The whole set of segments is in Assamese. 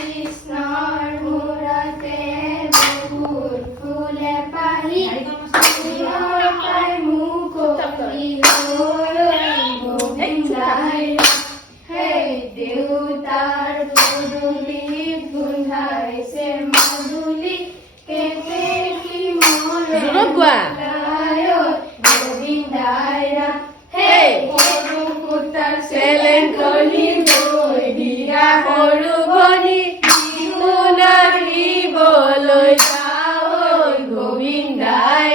কৃষ্ণৰ মূৰতে বহুত ফুলে পাহি পাই মুকলি হ'ল গোবিন্দাই সেই দেউতাৰ পদূলিত গোন্ধাইছে মাদুলি কেতেকী মোৰ গোবিন্দাই সেই সৰু কুটাৰ চেলেংকনি বৈ দিয়া সৰু ভনী বিহু নাচিবলৈ যাওঁ গোবিন্দাই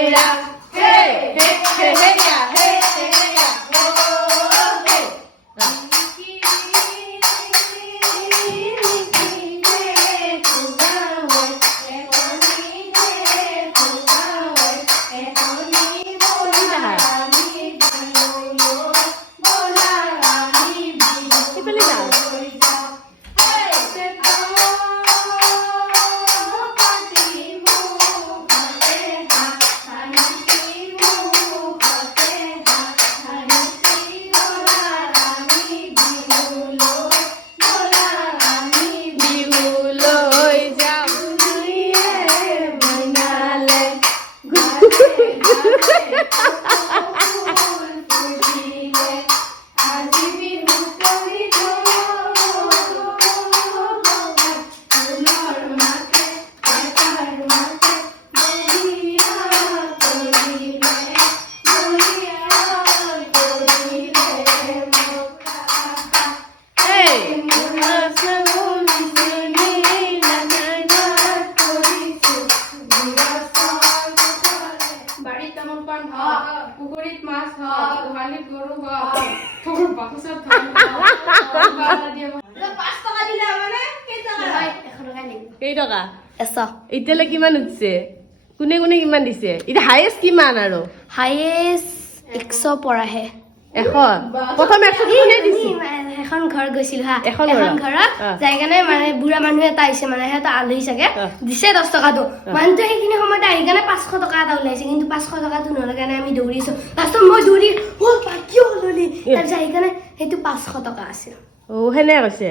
সেই হেয়া পুকুৰীত মাছ হওক গোহালিত গৰু হওক তোৰ বাকচত কেইটকা এতিয়ালৈ কিমান উঠিছে কোনে কোনে কিমান দিছে এতিয়া হাইয়েষ্ট কিমান আৰু হাইয়েষ্ট 100 পৰাহে 100 প্ৰথম 100 কোনে দিছে এখন ঘৰ গৈছিল হা এখন ঘৰত যাই কাৰণে মানে বুঢ়া মানুহ এটা আহিছে মানে সিহঁতে আলহী চাগে দিছে 10 টকাটো মানুহটো সেইখিনি সময়তে আহি কাৰণে 500 টকা এটা ওলাইছে কিন্তু 500 টকাটো নলয় কাৰণে আমি দৌৰিছো লাষ্টত মই দৌৰি হ'ল বাকি হ'লনি তাৰ যাই কাৰণে সেইটো 500 টকা আছিল অ হেনে কৈছে